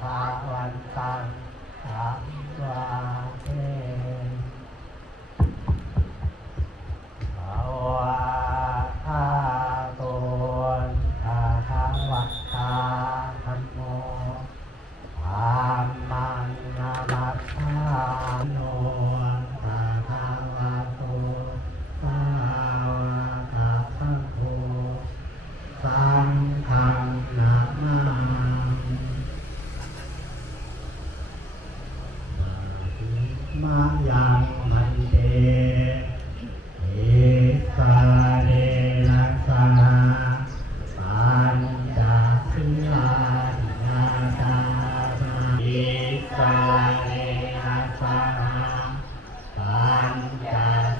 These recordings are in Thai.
ภะวันตังอะวาเทภวะอะโตอะระวะตาธัมโมธัมมังนามัสสาโนอะระวะโตอะระหะสัมโฆสังฆังนะมามิมะยังมันเตอิสาเรนะสนะปัญจศีลานิยาตามาอิสาเรนะสนะปัญจ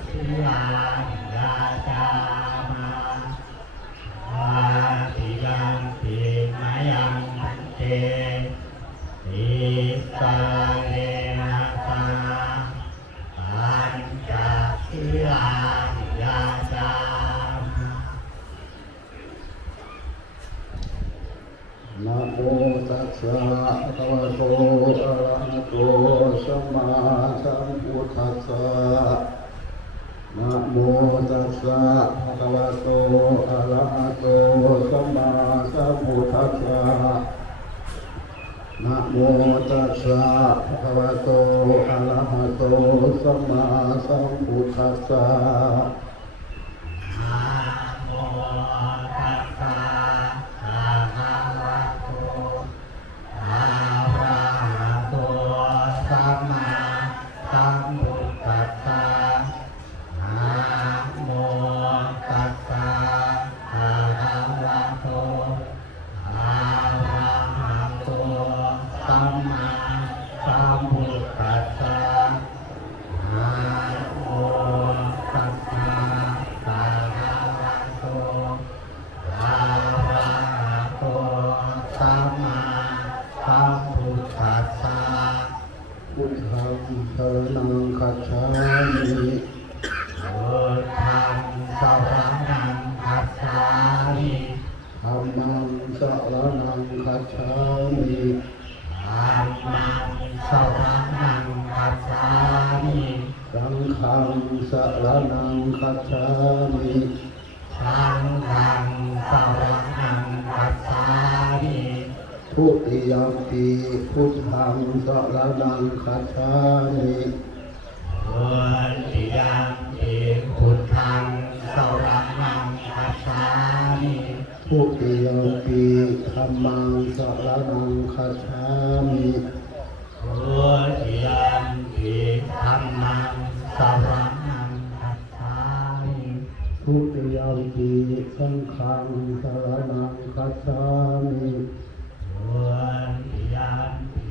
ศีลานิยาตามาอาทิยังปิมะยังมันเตอิสาเรนะสนะปัญจศีลานิยาตามานะโมตัสสะภะคะวะโตอะระหะโตสัมมาสัมพุทธัสสะนะโมตัสสะภะคะวะโตอะระหะโตสัมมาสัมพุทธัสสะนะโมตัสสะภะคะวะโตอะระหะโตสัมมาสัมพุทธัสสะนะโมตัสสะภะคะวะโตอะระหะโตสัมมาสัมพุทธัสสะนะโมตัสสะภะคะวะโตอะระหะโตสัมมาสัมพุทธัสสะนะโมตัสสะภะคะวะโตอะระหะโตสัมมาสัมพุทธัสสะพุทธังสรณังคัจฉามิ พุทธังสรณังคัจฉามิ ธัมมังสรณังคัจฉามิ ธัมมังสรณังคัจฉามิ สังฆังสรณังคัจฉามิ สังฆังสรณังคัจฉามิ ทุติยมปีพุทธังสรณังคัจฉามิ พุทธิยัมปิพุทธังสรณังคัจฉามิ ทุติยมปีธัมมังสรณังคัจฉามิ พุทธิยัมปิธัมมังสรณังคัจฉามิ ทุติยมปีสังฆังสรณังคัจฉามิ พุทธิยัมปิ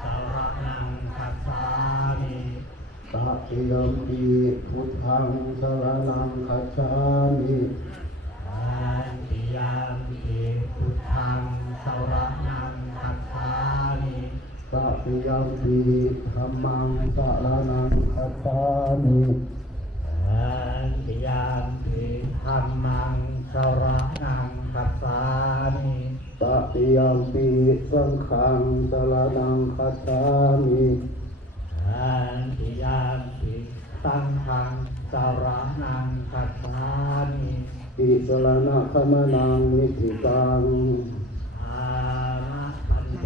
สรณังคัจฉามิ ตติยมปีพุทธังสรณังคัจฉามิ อันติยัมปิพุทธังสรณังคัจฉามิ ตติยมปีธัมมังสรณังคัจฉามิ อันติยัมปิธัมมังสรณังคัจฉามิ ตติยมปีสังฆังสรณังคัจฉามิ อันติยัมปิสังฆังสรณังคัจฉามิ อิสรณะขมนังนิธิตัง อามะพันเต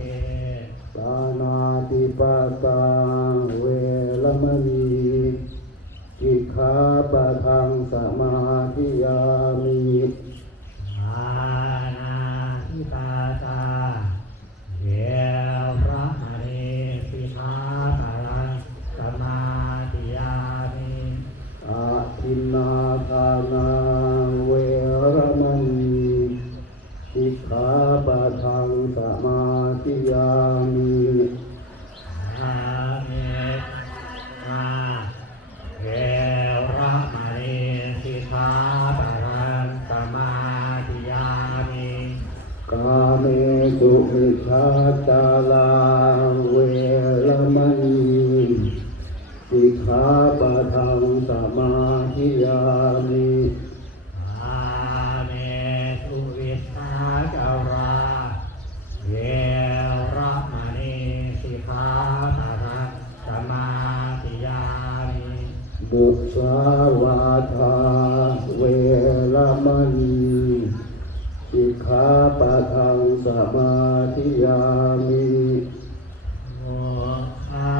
ปานาติปาตาเวรมณีสิกขาปะทังสมาธิยามิ อานาทิปาตาเยพระมณีสิกขาปะทังสมาธิยามิ อาทินนาทานาเวรมณีสิกขาปะทังสมาธิยามิ อาเมมาเยพระมณีสิกขาปะทังสมาธิยามิ กาเมสุมิชาจาลาเวรมณีสิกขาปะทังสมาธิยามิ อาเมสุวิชาจาราเย มุสาวาทาเวรมณีสิกขาปะทังสมาธิยามิ โมขา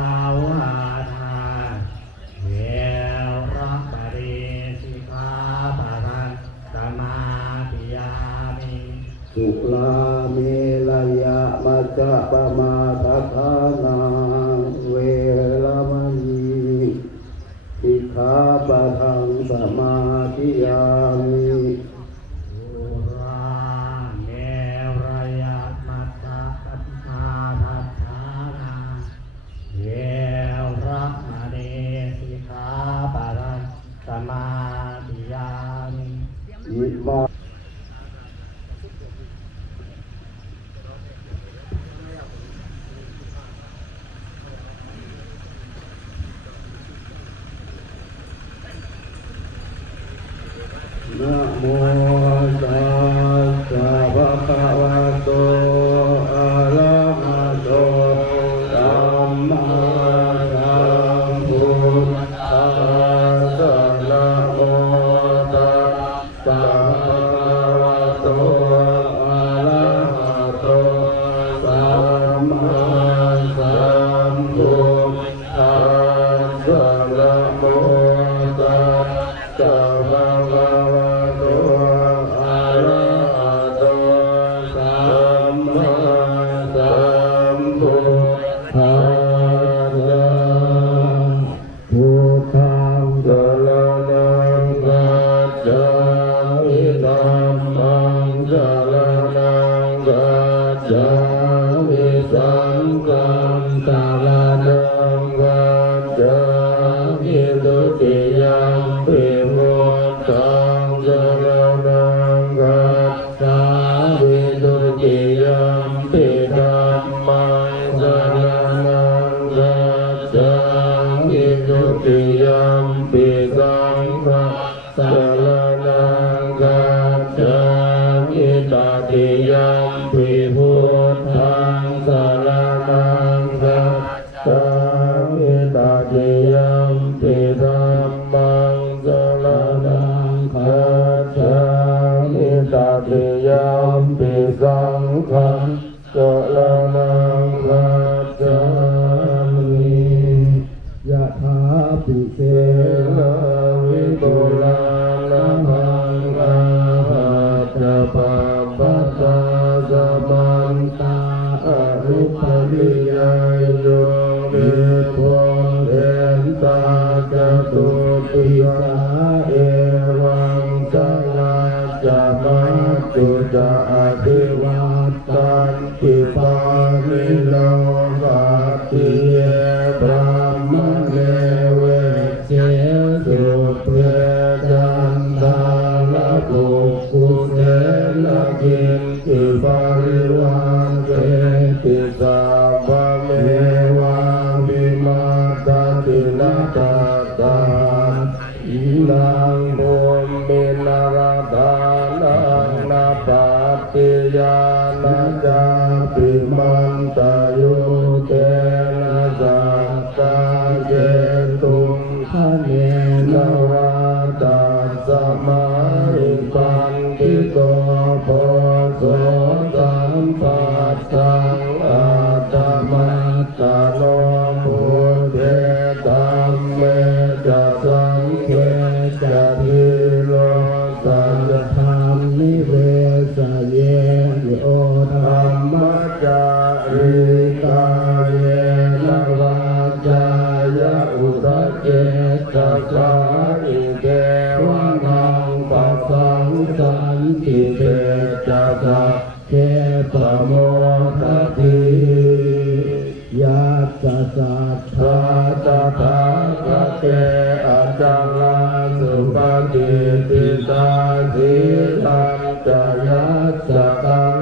วาทาเวรมณีสิกขาปะทังสมาธิยามิสุลาเมรยะมัจจปมาทัฏฐานาเวรมณีสิกขาปะทังสมาธิยามิสุราเมรยมัจจปมาทัฏฐานาเวรมณีสิกขาปะทังสมาธิยามิอิมานะโมตัสสะภะคะวะโตอะระหะโตสัมมาสัมพุทธัสสะนะโมตัสสะภะคะวะโตอะระหะโตสัมมาสัมพุทธัสสะนะโมตัสสะภะคะวะโตอะระหะโตสัมมาสัมพุทธัสสะพุทธังสรณังคัจฉามิธัมมังสรณังคัจฉามิสังฆังสรณังคัจฉามิทุติยัมปิพุทธังสรณังคัจฉามิทุติยัมปิธัมมังสรณังคัจฉามิทุติยัมปิสังฆังสรณังคัจฉามิตติยัมปิพุทธังสรณังคัจฉามิตติยัมปิธัมมังสรณังคัจฉามิตติยัมปิสังฆังสรณังคัจฉามิยะถาปิเสนาวิปุลานะภังอาภัจจปัปปะตาสัมมันตาอรุปปิยายโยวิภูเรนตาจตุปิยาเอวังสังฆาจะมัจจุจะอภิวัตตันติปามิโนภัตติเยพระมเนเวเจสุเพจันทาลกุกุเสลกินติปาริวันเกติสาภเมวะวิมาตตินาตตาอินังโภมินาราธานังนาปาติยานาจาปิมันตายุเตนะสังฆาเจตุงขเนนะวาตัสสะมาริปันติโกโพโสสัมปัสสังอาตมัตตโนมุเทตัมเมจะสังเขจะทิโลสัจธรรมนิเวสเยโอธรรมจาริกาเยนะวาจายะอุตเกตจาริเกวะนังปัสสังสันติเตจะสัพเพปโมทัพพิยัสสะสัทธาตถาคเตอาจาราสุปฏิปิตาสีลังจายัสสะกัง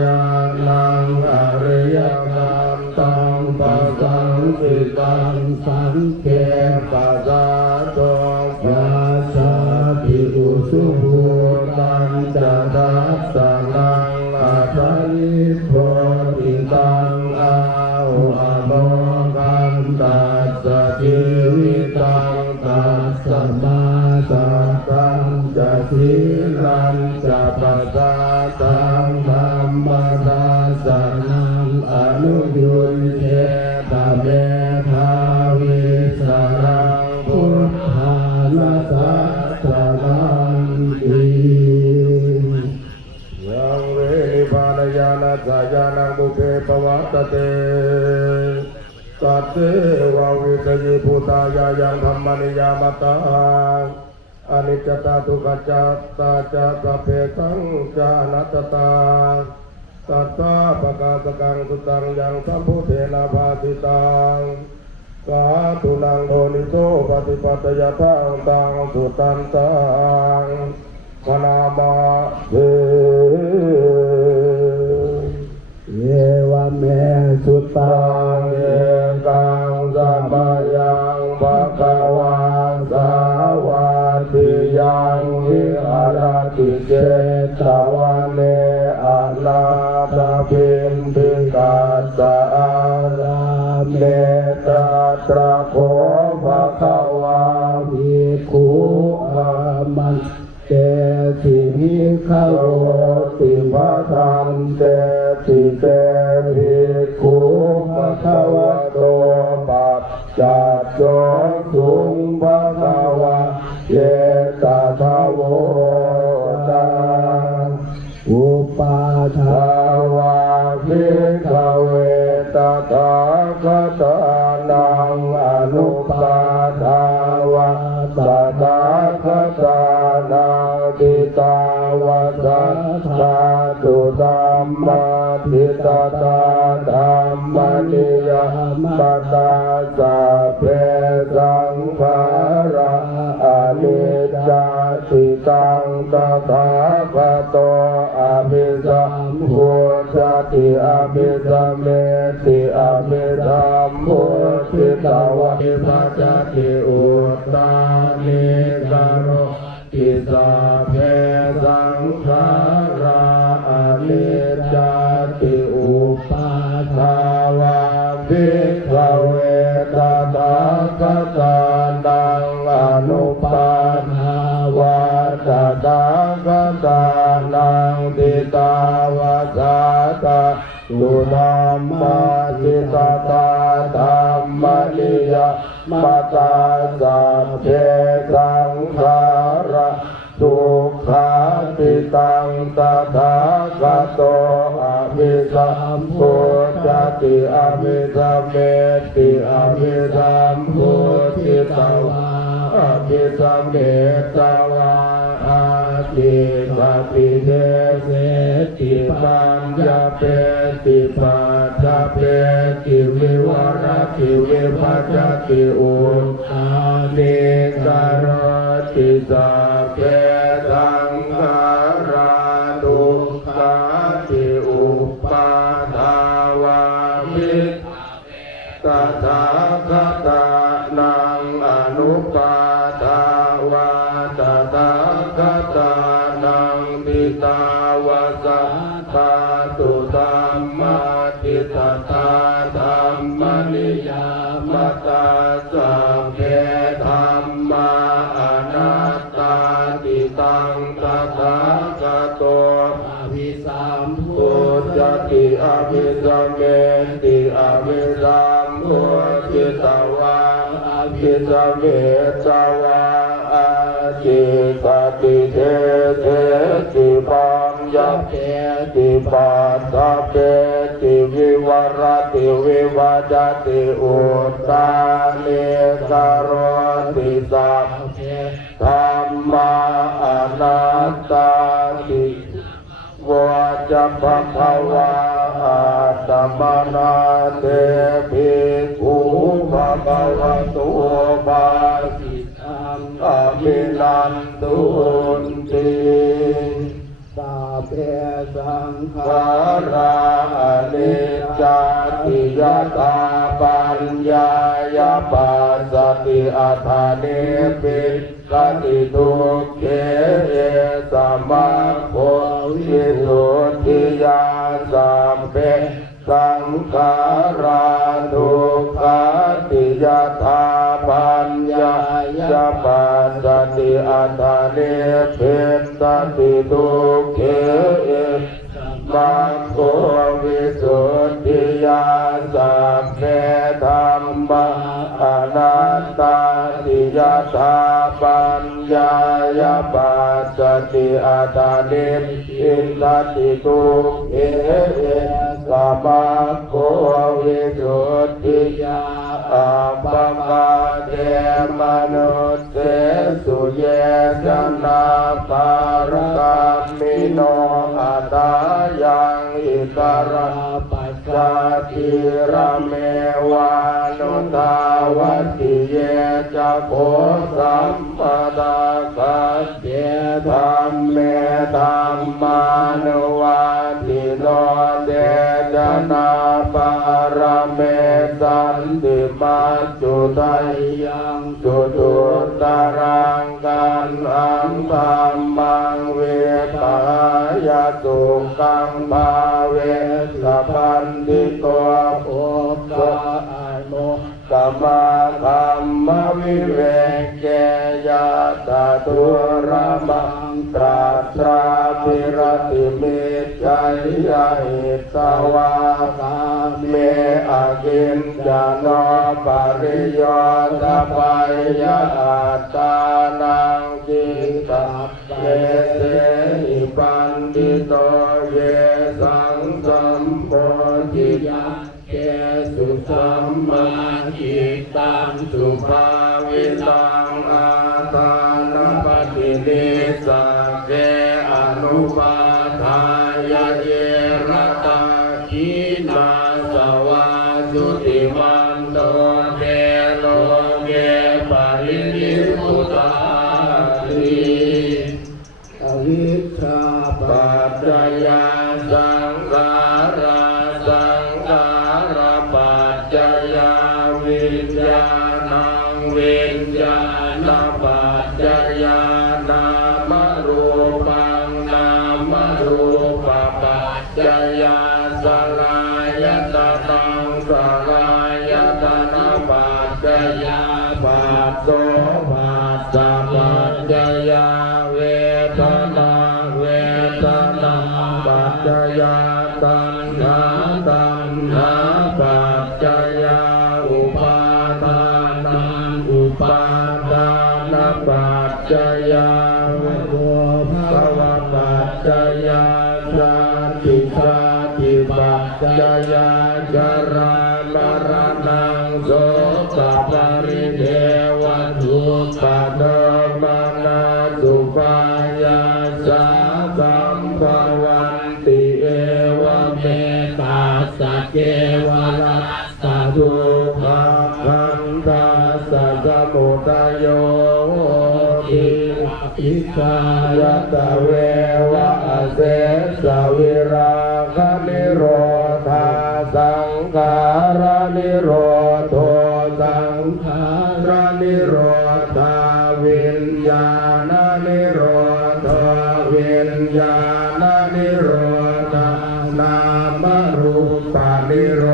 ยานังอริยธรรมตังปัสสังสิตังสังเขปัสสะโตยาสาภิอุสุภูตังจะทัสสะนังอัปปริโภติตังอาหุอโภคันตัสสะชีวิตังตัง นุยุนเทตเมธาวิสรังพุทธานาสัสสันติยังเวนิพานญาณัสสยานังบุเพปวัตเตสัตเตวะวิตยิภูตายายังธรรมนิยามตังอนิจจตาทุกขจัตตาจะสัพเพสังจานัตตาสัทธาปะกาสกังสุตังยังสัมพุเทนะภาสิตังสาธุนังโทนิโสปฏิปัตยทังตังสุตันตังคนามาเถเยวะเมสุตังเยกังสัมมายังภะคะวาสาวาทิยังวิหารติเจตวันเนอนาถปิณฑิกัสสะอาราเมตตระโคภะคะวาภิกขุอามันเตติภิกขโรติภะทันเตติเตภิกขุภะคะวะโตปัจจัตโตสุงภะคะวะเยตถาวตาอุปาทาวาภิกขเวตถาคตานังอนุปาทาวาตถาคตานังติตาวาสัทธาตุธัมมาทิตตาธัมมนิยามตาสัพเพสังขาราอนิจจติตังตถาคตอภิสัมพุทธติอภิสัมเมติอภิสัมพุทธิตวะอิปัจจติอุตตานิกโรติสัพเพสังขาราอนิจจติอุปาทาวาภิกขเวตถาคตานังอนุปาทาวาตถาคตานังติตาวาสัตตาตุธัมมาทิตตาธัมมนิยามตาสัพเพสังขาราทุกขาติตังตถาคตอภิสัมพุทธติอภิสัมเมติอภิสัมพุทธิตวะอภิสัมเมตวะอาทิปปิเทเสติปัญญาเปติปัจจเปติวิวรติวิภัจจติอุตตานิกโรติสัพเพสังขาราทุกขาติอุปาทาวาภิกขตถาคตานังอนุปาทาวาตถาคตานังติตาวาสัทธาตุธัมมาทิตตาธัมมนิยามตาสัพเพธัมมาอนัตตาติตังตถาคตอภิสัมพุทธติอภิสัมเมติอภิสัมพุทธิตวะอภิสัมเมตวะอาทิปติเทเทติปัญญาเปติปัสสะเปติวิวรติวิวัจติอุตตานิกโรติสัพเพธัมมาอนัตตาติวัจภควาตมนาเตภิกขุภะคะวะโตภาสิตังอภินันตุนติสัพเพสังขาราอนิจจติยตาปัญญายปัสสติอัฏฐานิปิกติทุกเขสัมมาโพธิสุทธิยาสัมเพสังขาราทุกขาติยถาปัญญายปัสสติอัฏฐานิปิกติทุกเขสัม มัคโควิสุทธิยาสัพเพธัมมาอนัตตาติยถาปัญญายปัสสติอัตตานิอินทติตุเอสัมมัคโควิสุทธิยาอัปปะกาเตมนุสเสสุเยชนะปารกามิโนอัตตายังอิกราปัสสติระเมวานุตาวติเยจะโคสัมปตาสัจเจธัมเมธัมมานุวัติโนเดชนะปารเมสันติมัจจุทัยยังจุตุตารังกันอังธัมมังเวปายาสุขังภาเวสัพพันติโตโภคาอนุกรรมคัมมวิเวกเกยะตะตุระมังตราตราภิรติมิจัยยะหิตวากาเมอกินจโนปริโยตปัยยะอัตตานังจิตตเยเสหิปันติโตเยสังสัมโพธิยะเกสุสัมมาจิตตังสุภาวิตังอาทานปฏินิสักเกอนุปาทายะเยระตาขีนาสวาสุติมันโตเตโลเกปรินิพพุตาติอวิชชาปัจจยาสังขาราสังขาราปัจจยาวิญญาณังวิญญาณปัจจยานามรูปังนามรูปปัจจยาสลายตนังสลายตนะปัจจยาปัสโสปัสสะปัจจยาเวทนาเวทนาปัจจยาตัณหาตัณหาปัจจยาอุปาทานังอุปาทานปัจจยาโวภวปัจจยาชาติชาติปัจจยาจรามรณังโสกปริเทวทุกขโดมานาสุปายาสาสัมภวันติเอวเมตาสเกวรัสสะทุกขคันธาสัสมุทัยโยติอิชายตะเววะเสสวิราคนิโรธาสังขารานิโรโทสังขารานิโรธาวิญญาณนิโรธาวิญญาณนิโรธานามรูปานิโร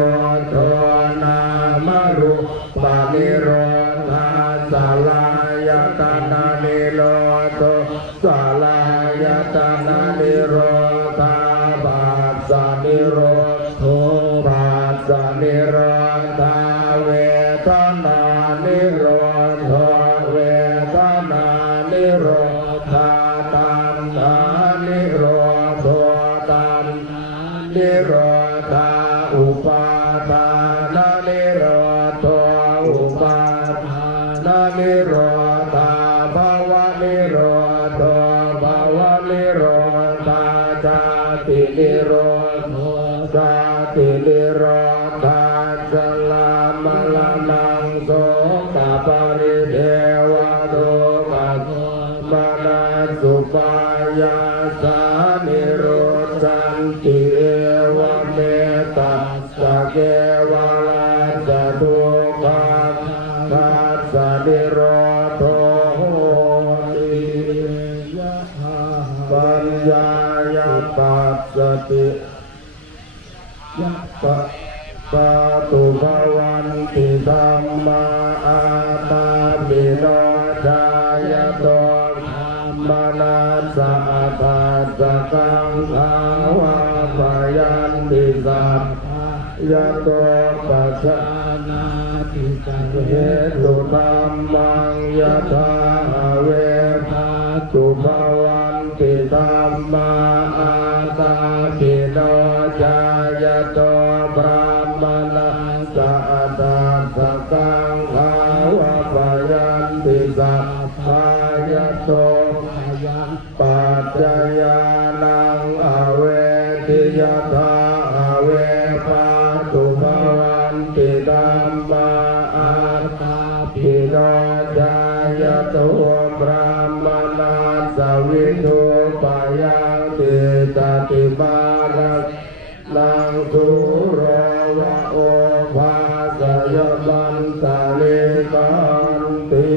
ธนามรูปานิโรธาสลายตนะนิโรธสลายตนะนิโรธาปัสสะนิโรธปัสสะนิโรธาเวทนานิโรธเวทนานิโรธาตัณหานิโรธตัณหานิโรธาอุปาทานนิโรธอุปาทานนิโรธาภวนิโรธภวนิโรธาชาตินิโรธชาตินิโรธาสลามลานังโสกปริเทวโตกัสมานาสุปายาสานิโรสันติเอวเมตัสสะเกวะรัสสะทุกขาคัสสะนิโรโทติปัญญายปัสสติยัปปะปะตุภวันติธัมมาอาตาปิโนจายโตธัมมานาสะอาตาสะกังขาวะปะ ยะโตปัสสะนาติจังเหตุธัมมังยะถาเวภาตุภวันติธัมมาอาตาปิโนจายะโตพระมนัสสะตัสสะกังภาวะปยันติสัพพายะโตปัจจยานังอเวทิยถาเวปาตุภวันติธัมมาอาตาปิโนจายะโตพระมนัสสะวิทุปยังติตติมารัสนังสุโรวะโอภาสยบันตะเลกันติ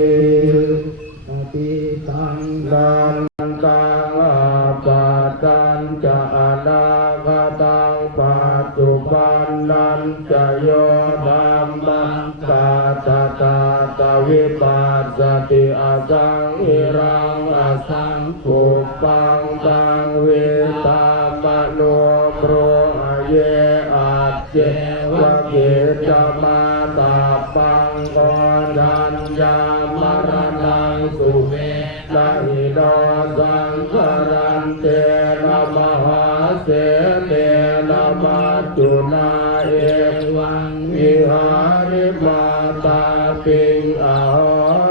ปฏิตังนันตังอาปัตตังจะอนาคตังปัจจุบันนันจะโยธัมมังตาตาตาตวิปัสสติอาสังหิรังอาสังปุปปังตังเวตามโนโปรเยอาเจวะเกจมาตาปังกรดัญญามรณังสุเวนะหิโนสังขรันเตนะมหาเสเตนะมัจจุนาเอวังวิหาริมาตาปิงอโห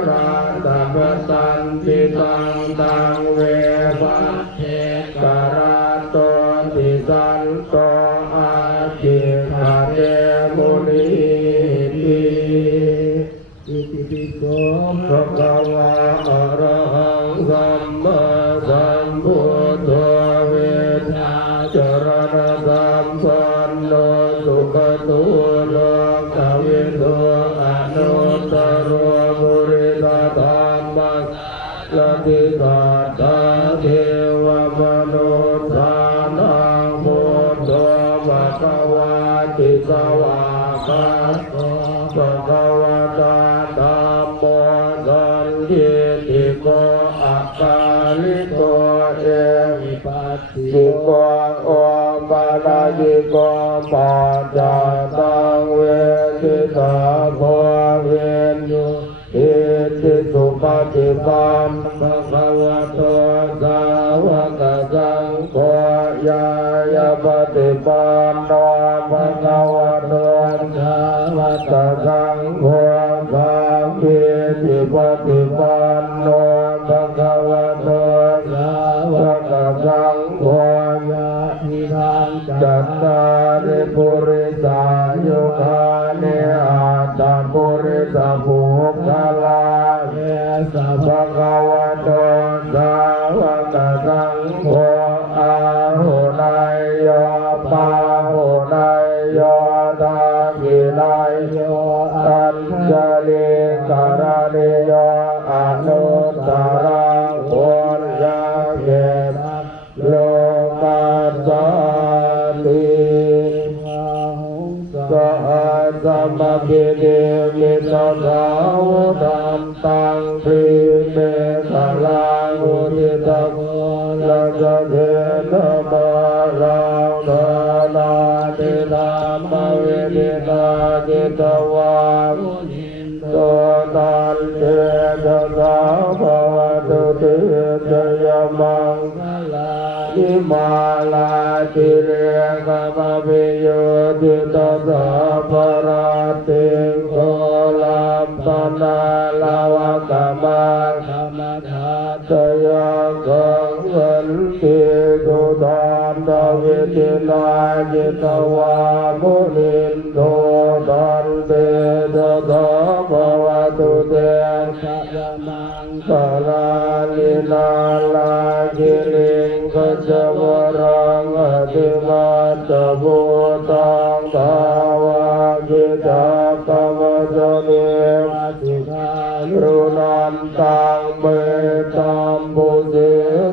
ราตัปสันติตังตังเวภะเทกราโตติสันโตอาจิขะเตมุนีติอิติปิโสภะคะวะอะระหังสัมมาสัมพุทโธเวทัจรณะสัมปันโนสุขตุโลกวิทูอนุตตรบุริสธรรมังลติกาตาเทวมนุษย์านังพุทโธภะคะวะติสวากขาโตภะคะวะตาธัมโมสันทิติโกอะกาลิโกเอวิปัสสิโกโอปารายิโกปัจจตังเวทิตาโพเวนโยอิติสุปฏิปันภะคะวะโตสาวกสังโฆญาญาปฏิปันโนภะคะวะโตสาวกสังโฆสามปิติปฏิปันโนภะคะวะโตสาวกสังโฆญาณิทังจัตตาริปุริสายุคานิอาตาปุริสาภูคลาเยสัพพะคะวะโตสาวกสังโฆอาหุนายโยปาหุนายโยทากินายโยอัญชลิกรณิโยอนุตตรังปุญญเกตังโลกัสสติสัมมาปิเดมิตสาวดัมตังพรีเมตลาอุทิตโกลัจเทนะมารังธนาติธรรมเวทิตาจิตวามุนิโตตันเตชะสาภวตุเตชะยมังคลาอิมาลาติเรกะมะปิโยติตสะภราติงโกลัมปนาลาวะกะมาธรรมทัตยังกังสันติสุทานตวิตินาจิตวามุนินโทตันเตชะสาภวตุเตชะยมังคลาลินาลาคิลิงกัจจวรังอติมาตบุตังทาวากิจากรรมจเนวติทารุนันตังเมตัมปุเส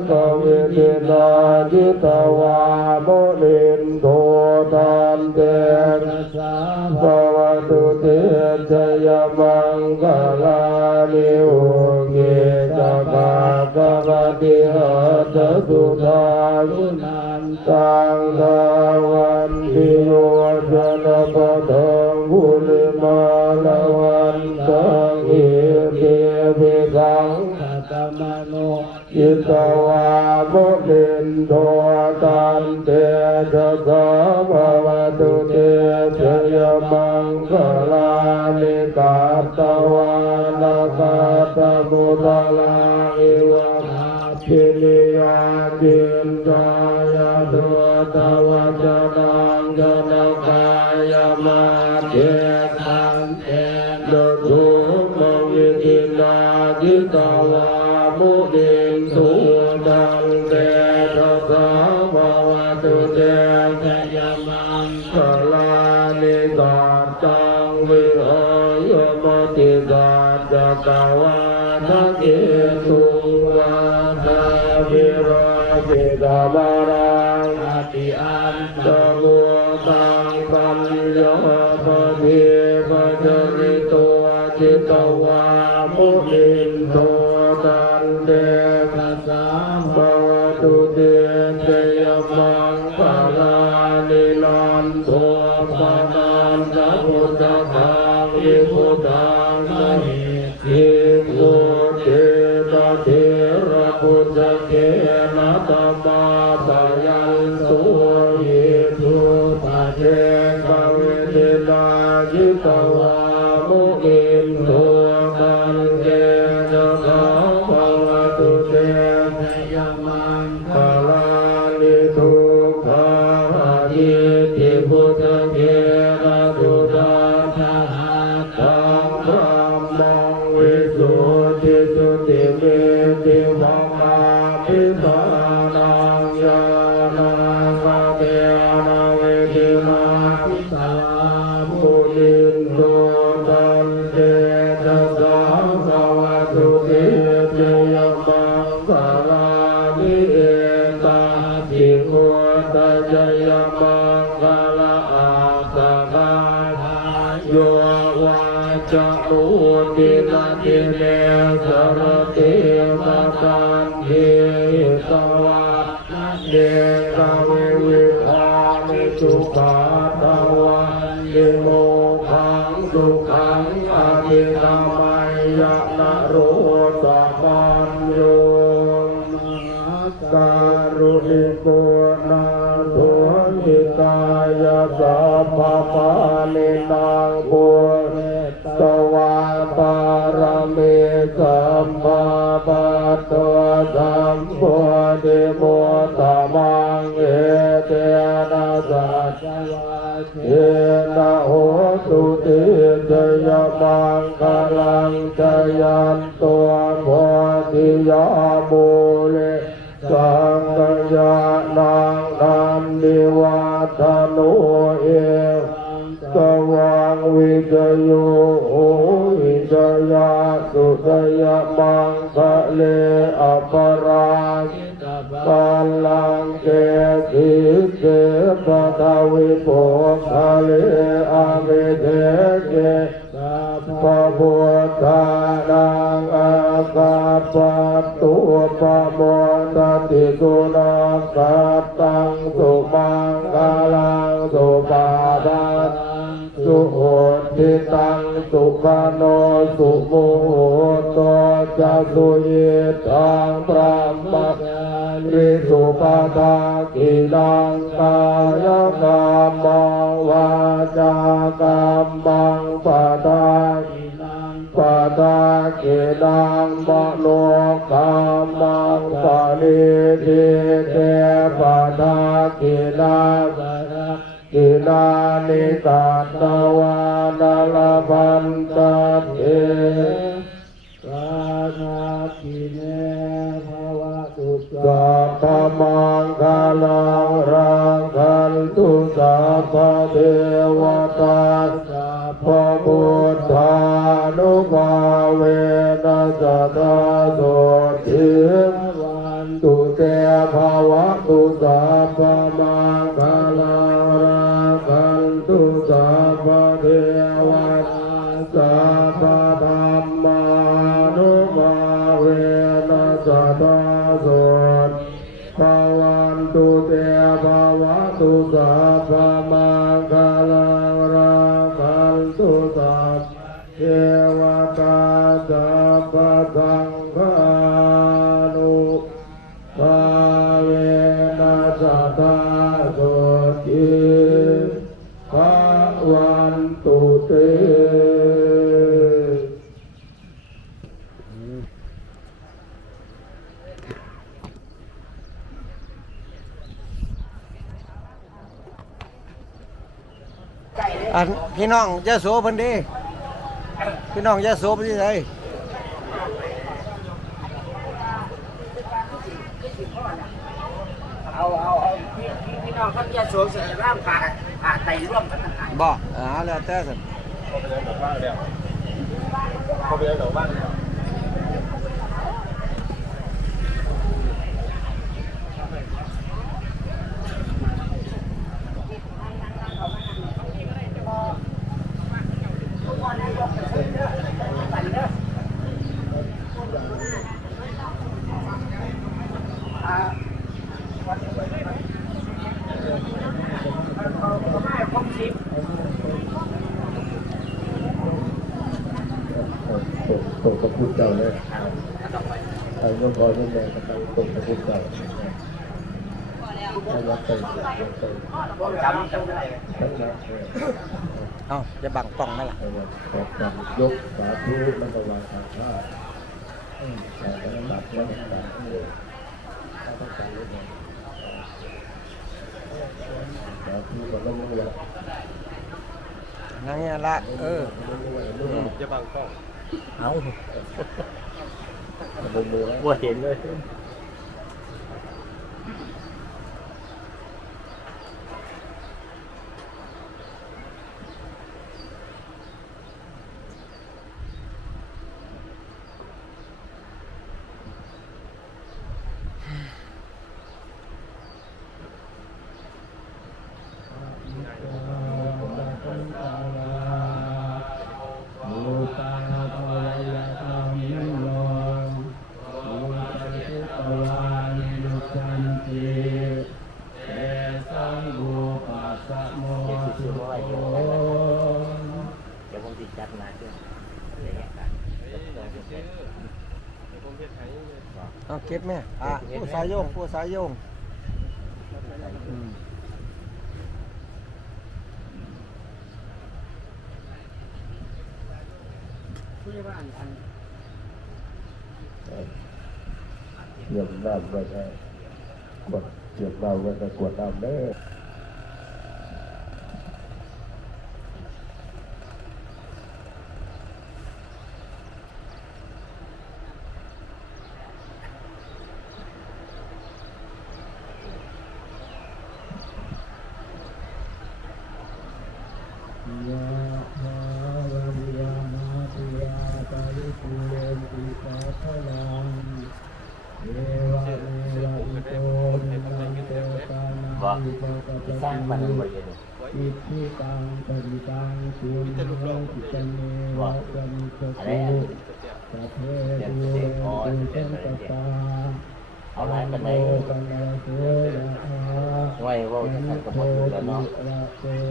กวิตินาจิตวามุนินโทตันเตชะภวตุเตชะยมังคลานิโอเกจกากวติหัตสุทารุนันตังทาวันติโยชนะป สวามุนินโทตันเตชะสะภวตุเตชยมังคลานิกาตวานาคาตมุตลาอิวะพินิยาจินจายาตุตวัจนังจนกายมาเทขันเตโดทุมวิตินาจิตวามุนินทุตังเตชะสะภวตุเตชยมังคลานิกาตังวิโยมติกาจักวาทะเกตุวาทาวิโรจิตาบารังอติอันตะโกตังปัญโยปะเทปะจริโตจิตวามุนินโทตันเตภะสะภวตุเตชยมังคลานินันโทปะนันตะพุทธังวิพุทธังนะหิทิโกเตระเทระพุทธเกนะตัมมาปะยันตุหิทุตะเทกเวเทนาจิตวามุนินโทตันเตนะสังภวตุเตชยมังคลานิทุกขาทิติพุทธเกนะตุตาทะหัตถังพระมังวิสุทธิจุติเมติมังคาภิสานังญาณังกเตนะเวทินาภิสามุนินโทตันเตชะสะภวตุเตชยมังคลานิเอตาภิกขุตชยมังคลาอาสกาโยวาจะอุตินาติเนสรติมาตันเทสวะเดกเววิภามิสุขาตวันติโมขังสุขังอภิธรรมัยยะนะโรสะปัญโยมหาการุณิโกนาโทหิตายะสัพพะปานินังปุเรตวาปารมีสัมมาปัตตวสัมโพธิโมตมังเอเตนะสัจวะเทนะโหตุติจยมังคลังจยันตัวโพธิยามูเลสังฆยานังนันดิวัฒโนเอสวังวิจโยโหวิจยาสุตยมังคะเลอปราชิตปัลลังเกติเกปทวิโภคะเลอเวเทเกสัพพะพุทธานังอากาปัตตุปะโมทติกุณาสัตตังสุมังคลังสุปาปัสสุโหติตังสุขโนสุโมโหโตจะสุยิตังพระมัจริสุปาทากิลังกายกรรมังวาจากรรมังปะทากิลังปะทากิลังมโนกรรมังปะนิทิเตปะทากิลังกิลานิกาตวานาลพันตเตสานาคิเนภวตุสัพพมังคลังรังคันตุสัพพเทวตาสัพพพุทธานุภาเวนัสสะโสทิวันตุเตภวตุสัพพมังคลังตุสัพพเทวตาสัพพธัมมานุภาเวนัสสะโสภวันตุเตภวตุสัพพมังคลังรังคันตุสัพพเทวตาสัพพสังฆานุ อันพี่น้องยะโสเพิ่นเด้พี่น้องยะโสเพิ่นสิไส เอาพี่น้องเขาจะสวมใส่ร่างผ่าไตร่วมกันต่างหาก บ่แล้วแต่ซั่น เขาไปแล้วบ้านแล้ว เขาไม่ครบชิป ส่งกับพุทธเจ้าเลยใครก็พอที่แม่กำลังส่งกับพุทธเจ้าให้วัดไปจำได้ ทั้งนั้น เอ้าจะบังกล้องไหมล่ะ ให้วัดขอบคุณยกสาธุมันก็วางทางข้าแต่ระดับว่าต่างๆต้องการรู้ว่าสาธุก็ต้องรู้ว่า นั่นเนี่ยละจะบังกล้อง เอา บนมือแล้ว บัวเห็นเลย เดี๋ยวผมติดจัดงานด้วย เอาเก็บแม่ผู้สายโยงผู้สายโยงเกี่ยวน้ำก็ได้กดเกี่ยวน้ำก็จะกดน้ำได้ยะถาวะริยานาติยาตาลิปุเรนติสาคลังเอวะเมวะอิโตทินังเตตานังอิโตกัปปะ สร้างมันบ่เห็น อิทิตังปริตังสุนังกิจเมวะกัมปะสุสัพเพปุเรนตุสังกปา เอาไรกันได้ กันนาโสยะอา ไว้ว่าจะทำกับคนอื่นแล้วเนาะ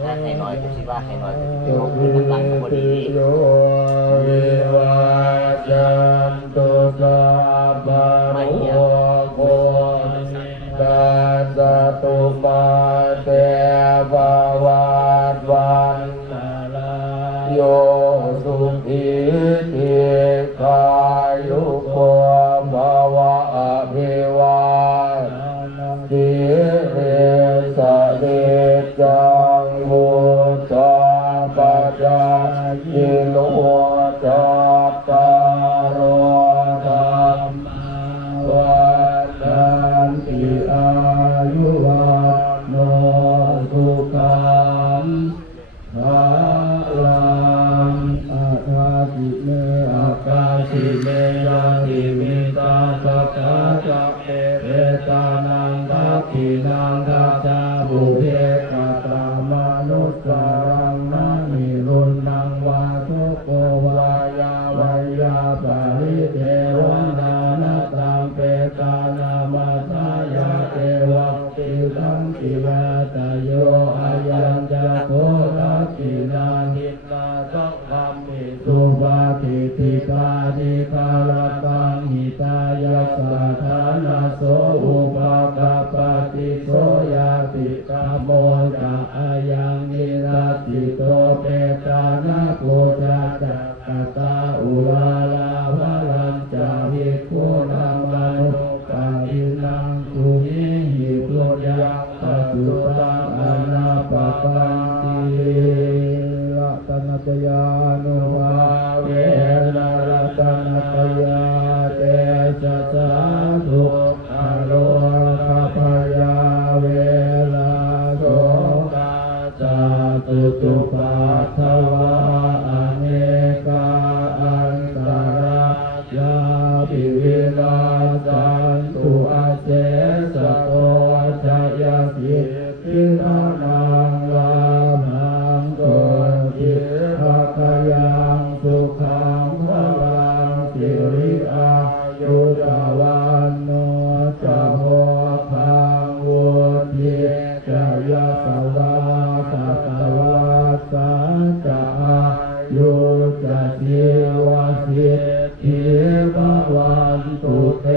ถ้าให้น้อยก็คิดว่าให้น้อย โย ก็คือน้ำตาลก็บ่ดี โยวิวาจันตุสัพพะโรโคตัสสะตุมาเตภวัตวันตรายโยสุขีติขายุโกภวะอภิวาทติเรสะเดจังวุฒาปัจจายิโลจัตตารโอธรรมาวันตันติอายุวันโนสุขังภาลังอาคาติเมอาคาติเมยาติมิตาสกาจะเอเรตานังทักขินังทัจจาบุเพกตามนุสสรังนามิรุณังวาทุโกวายาวายาปาริเทวนานาตังเปตานามาทายาเอวัคติสังกิวาตโยอายัญจะโคทักขินานินาสังธรรมิสุปาติติกานิกาลตังหิตายาสัทธานาโสอุปกาปติโสยาติกาโมจะอายังนิราติโตเปตานาโก จะจักกตาอุลาลาภลัญจาภิกขุนามานุปาทินังสุหิหิปุญญังปตุตังอนาปปันติรัตนตยานุภาเวนะรัตนตยาเตชะสาธุอโลคาพยาเวลาโสกาจาตุตุปัฏฐวาอเนกาอันตรายาปิวิลาสันตุอาเสสะโตชัยสิทธินังลามังโกติภะคยังสุขังพลังสิริอายุตวันโนจะโหพังวุฒิจะยะสวาสัตวาสัจจะอายุจะชีวสิทธิภวันตุเต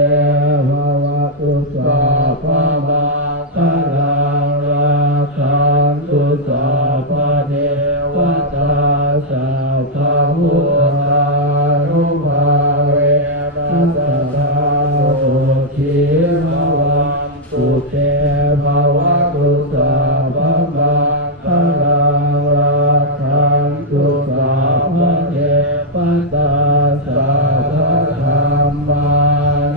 ภวตุสัพพะมังคลังราคันตุสัพพะเทวตาสัพพะพุทธานุภาเวนัสสะโสทิภวันตุเตภวตุสัพพะมังคลังราคันตุสัพพะเทวตาสัพพะธรรมา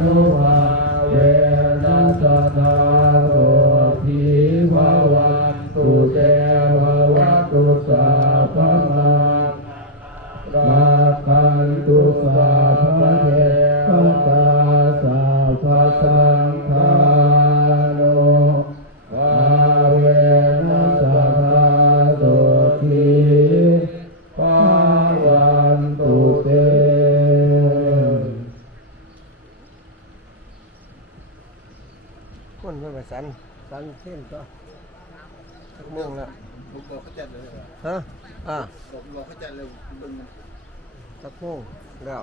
นุภาเวนัสสะโสทิภวันตุเตภวตุสัพพะมังราคันตุสัพพะเทวตาสัพพะสังฆานุภาเวนัสสะโสทิภวันตุเตคนไม่ไปสันเส้นก็ม่วงแล้ว ผมบอกเขาจัดเลย ฮะบอกเขาจัดเลยเบิ่ง สักม่วงแล้ว